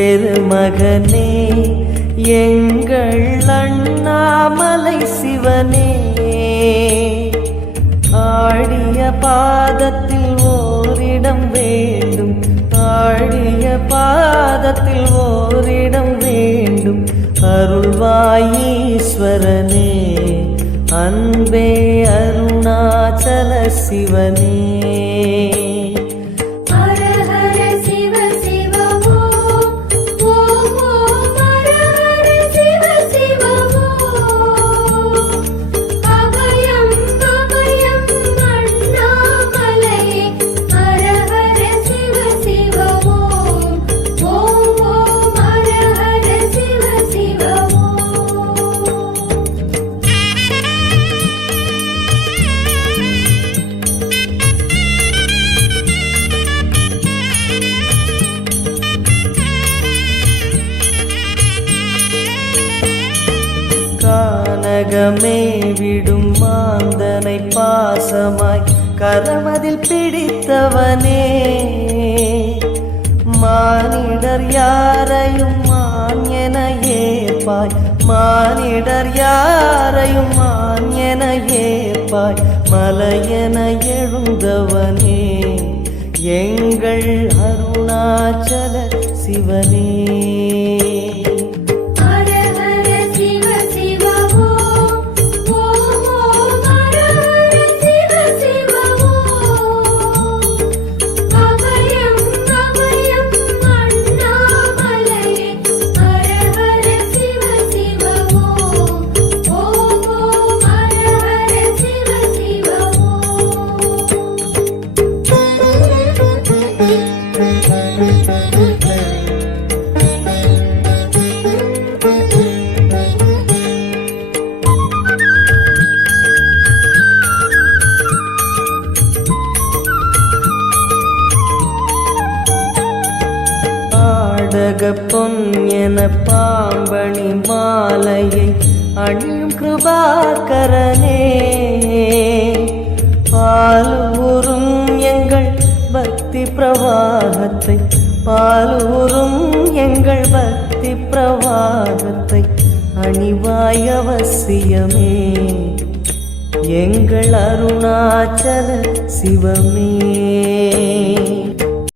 பெருமகனே எங்கள் அண்ணாமலை சிவனே, ஆடிய பாதத்தில் ஓரிடம் வேண்டும், ஆடிய பாதத்தில் ஓரிடம் வேண்டும். அருள்வாயீஸ்வரனே, அன்பே அருணாச்சல சிவனே. கானகமே விடும் மாந்தனை பாசமாய் கரமதில் பிடித்தவனே, மானிடர் யாரையும் மான் என ஏற்பாய், மானிடர் யாரையும் மான் என ஏற்பாய். மலையென எழுந்தவனே எங்கள் அருணாச்சல சிவனே. பொன் என பாம்பணி மாலையை அணியும் கிருபாகரனே, பாலூரும் எங்கள் பக்தி பிரவாகத்தை, பாலூரும் எங்கள் பக்தி பிரவாகத்தை அணிவாய் அவசியமே எங்கள் அருணாச்சல சிவமே.